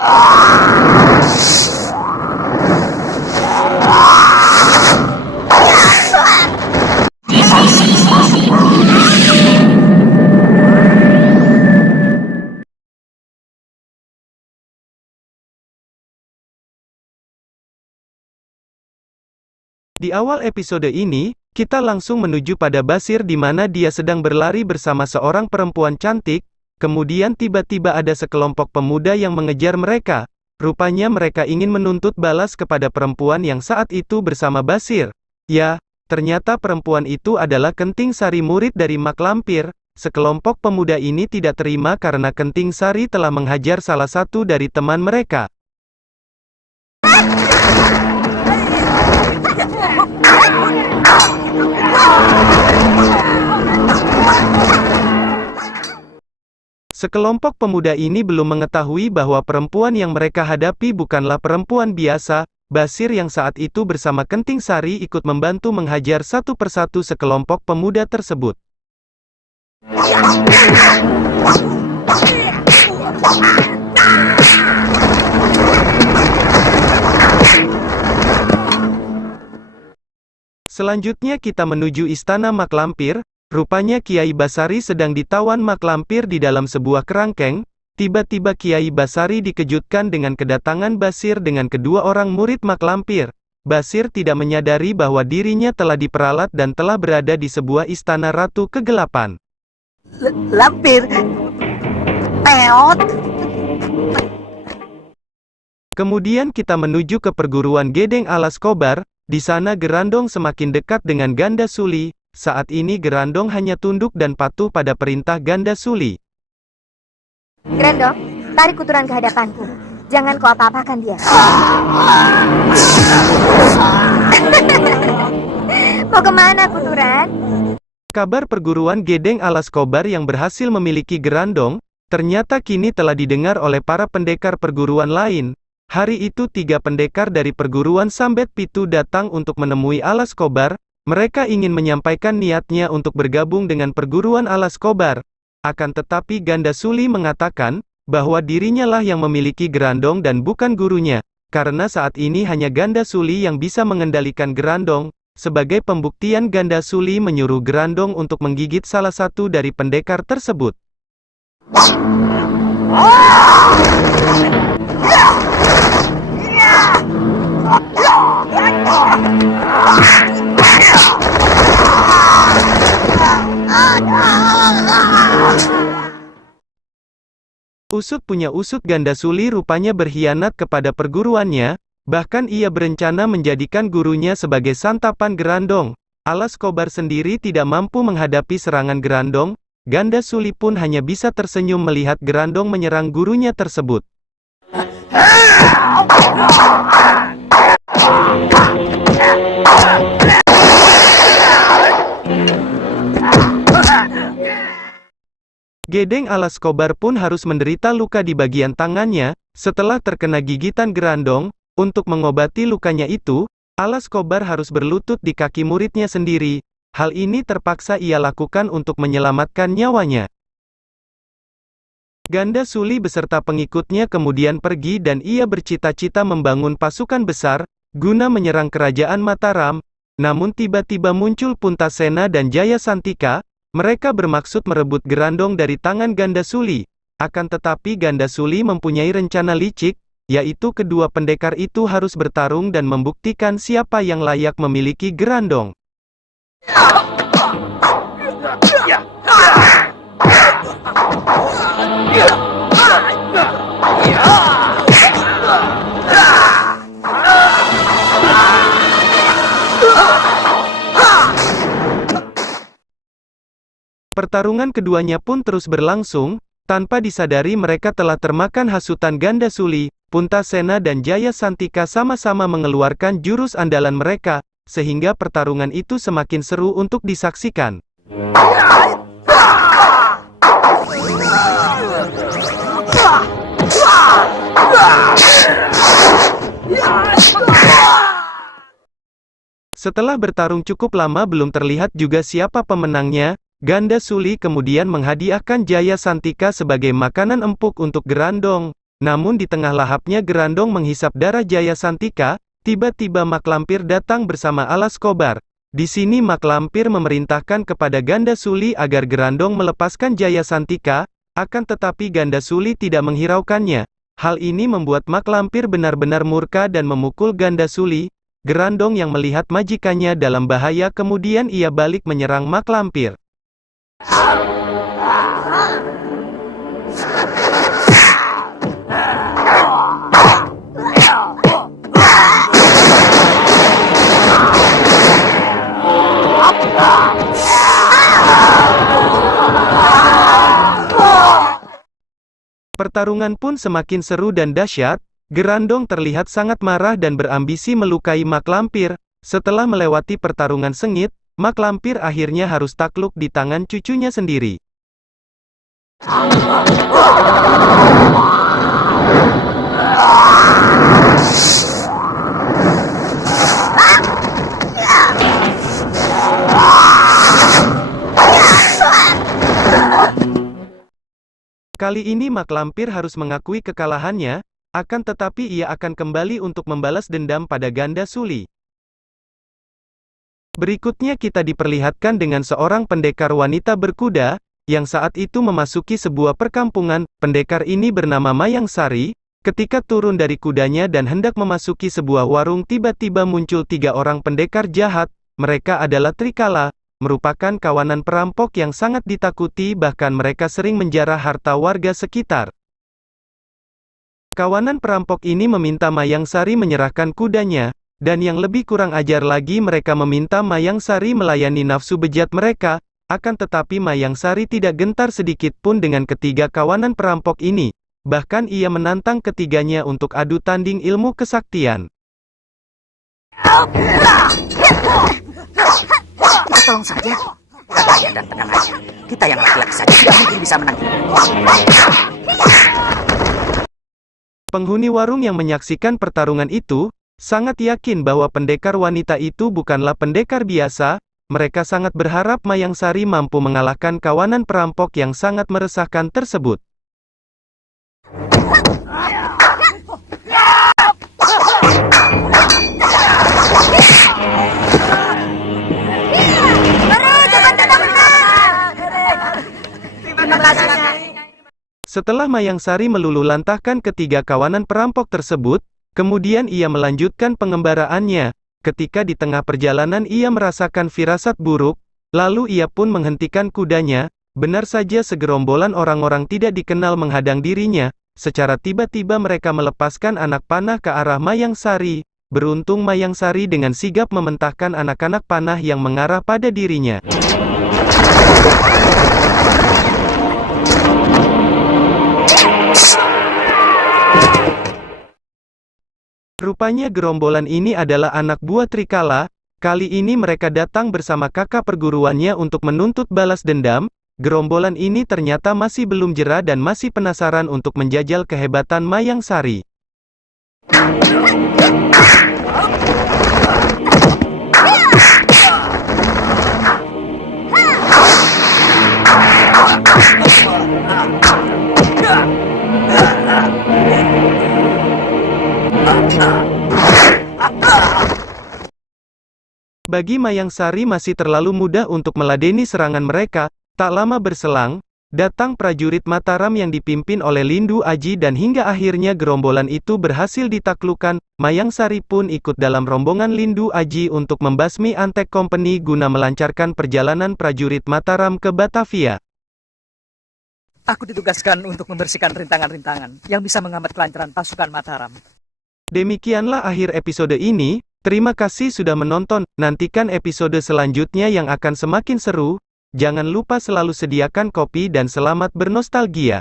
Di awal episode ini, kita langsung menuju pada Basir di mana dia sedang berlari bersama seorang perempuan cantik, kemudian tiba-tiba ada sekelompok pemuda yang mengejar mereka. Rupanya mereka ingin menuntut balas kepada perempuan yang saat itu bersama Basir. Ya, ternyata perempuan itu adalah Kenting Sari, murid dari Mak Lampir. Sekelompok pemuda ini tidak terima karena Kenting Sari telah menghajar salah satu dari teman mereka. Sekelompok pemuda ini belum mengetahui bahwa perempuan yang mereka hadapi bukanlah perempuan biasa. Basir yang saat itu bersama Kenting Sari ikut membantu menghajar satu persatu sekelompok pemuda tersebut. Selanjutnya kita menuju istana Mak Lampir. Rupanya Kiai Basari sedang ditawan Mak Lampir di dalam sebuah kerangkeng. Tiba-tiba Kiai Basari dikejutkan dengan kedatangan Basir dengan kedua orang murid Mak Lampir. Basir tidak menyadari bahwa dirinya telah diperalat dan telah berada di sebuah istana Ratu Kegelapan. Lampir, peot. Kemudian kita menuju ke perguruan Gedeng Alas Kobar. Di sana Gerandong semakin dekat dengan Ganda Suli. Saat ini Gerandong hanya tunduk dan patuh pada perintah Ganda Suli. Gerandong, tarik Kuturan ke hadapanku. Jangan kau apa-apakan dia. Mau kemana, Kuturan? Kabar perguruan Gedeng Alas Kobar yang berhasil memiliki Gerandong, ternyata kini telah didengar oleh para pendekar perguruan lain. Hari itu 3 pendekar dari perguruan Sambet Pitu datang untuk menemui Alas Kobar. Mereka ingin menyampaikan niatnya untuk bergabung dengan perguruan Alas Kobar. Akan tetapi Ganda Suli mengatakan, bahwa dirinya lah yang memiliki Gerandong dan bukan gurunya. Karena saat ini hanya Ganda Suli yang bisa mengendalikan Gerandong. Sebagai pembuktian Ganda Suli menyuruh Gerandong untuk menggigit salah satu dari pendekar tersebut. Usut punya usut, Ganda Suli rupanya berkhianat kepada perguruannya, bahkan ia berencana menjadikan gurunya sebagai santapan Gerandong. Alas Kobar sendiri tidak mampu menghadapi serangan Gerandong. Ganda Suli pun hanya bisa tersenyum melihat Gerandong menyerang gurunya tersebut. Gedeng Alas Kobar pun harus menderita luka di bagian tangannya, setelah terkena gigitan Gerandong. Untuk mengobati lukanya itu, Alas Kobar harus berlutut di kaki muridnya sendiri. Hal ini terpaksa ia lakukan untuk menyelamatkan nyawanya. Ganda Suli beserta pengikutnya kemudian pergi dan ia bercita-cita membangun pasukan besar, guna menyerang kerajaan Mataram. Namun tiba-tiba muncul Puntasena dan Jaya Santika. Mereka bermaksud merebut Gerandong dari tangan Ganda Suli. Akan tetapi Ganda Suli mempunyai rencana licik, yaitu kedua pendekar itu harus bertarung dan membuktikan siapa yang layak memiliki Gerandong. Pertarungan keduanya pun terus berlangsung. Tanpa disadari mereka telah termakan hasutan Ganda Suli. Puntasena dan Jaya Santika sama-sama mengeluarkan jurus andalan mereka, sehingga pertarungan itu semakin seru untuk disaksikan. Setelah bertarung cukup lama belum terlihat juga siapa pemenangnya. Ganda Suli kemudian menghadiahkan Jaya Santika sebagai makanan empuk untuk Gerandong. Namun di tengah lahapnya Gerandong menghisap darah Jaya Santika, tiba-tiba mak lampir datang bersama Alas Kobar. Di sini mak lampir memerintahkan kepada Ganda Suli agar Gerandong melepaskan Jaya Santika, akan tetapi Ganda Suli tidak menghiraukannya. Hal ini membuat mak lampir benar-benar murka dan memukul Ganda Suli. Gerandong yang melihat majikannya dalam bahaya kemudian ia balik menyerang mak lampir. Pertarungan pun semakin seru dan dahsyat. Gerandong terlihat sangat marah dan berambisi melukai mak lampir. Setelah melewati pertarungan sengit, mak lampir akhirnya harus takluk di tangan cucunya sendiri. Kali ini mak lampir harus mengakui kekalahannya, akan tetapi ia akan kembali untuk membalas dendam pada Ganda Suli. Berikutnya kita diperlihatkan dengan seorang pendekar wanita berkuda, yang saat itu memasuki sebuah perkampungan. Pendekar ini bernama Mayang Sari. Ketika turun dari kudanya dan hendak memasuki sebuah warung, tiba-tiba muncul 3 orang pendekar jahat. Mereka adalah Trikala, merupakan kawanan perampok yang sangat ditakuti, bahkan mereka sering menjarah harta warga sekitar. Kawanan perampok ini meminta Mayang Sari menyerahkan kudanya, dan yang lebih kurang ajar lagi mereka meminta Mayang Sari melayani nafsu bejat mereka, akan tetapi Mayang Sari tidak gentar sedikit pun dengan ketiga kawanan perampok ini, bahkan ia menantang ketiganya untuk adu tanding ilmu kesaktian. Kita tolong saja. Kalian dan tenang aja. Kita yang laki-laki saja tidak mungkin bisa menang. Penghuni warung yang menyaksikan pertarungan itu, sangat yakin bahwa pendekar wanita itu bukanlah pendekar biasa. Mereka sangat berharap Mayang Sari mampu mengalahkan kawanan perampok yang sangat meresahkan tersebut. Setelah Mayang Sari meluluhlantahkan ketiga kawanan perampok tersebut, kemudian ia melanjutkan pengembaraannya. Ketika di tengah perjalanan ia merasakan firasat buruk, lalu ia pun menghentikan kudanya. Benar saja segerombolan orang-orang tidak dikenal menghadang dirinya. Secara tiba-tiba mereka melepaskan anak panah ke arah Mayang Sari. Beruntung Mayang Sari dengan sigap mementahkan anak-anak panah yang mengarah pada dirinya. Rupanya gerombolan ini adalah anak buah Trikala. Kali ini mereka datang bersama kakak perguruannya untuk menuntut balas dendam. Gerombolan ini ternyata masih belum jera dan masih penasaran untuk menjajal kehebatan Mayang Sari. Bagi Mayang Sari masih terlalu mudah untuk meladeni serangan mereka. Tak lama berselang, datang prajurit Mataram yang dipimpin oleh Lindu Aji dan hingga akhirnya gerombolan itu berhasil ditaklukkan. Mayang Sari pun ikut dalam rombongan Lindu Aji untuk membasmi Antek Company guna melancarkan perjalanan prajurit Mataram ke Batavia. Aku ditugaskan untuk membersihkan rintangan-rintangan yang bisa menghambat kelancaran pasukan Mataram. Demikianlah akhir episode ini. Terima kasih sudah menonton. Nantikan episode selanjutnya yang akan semakin seru. Jangan lupa selalu sediakan kopi dan selamat bernostalgia.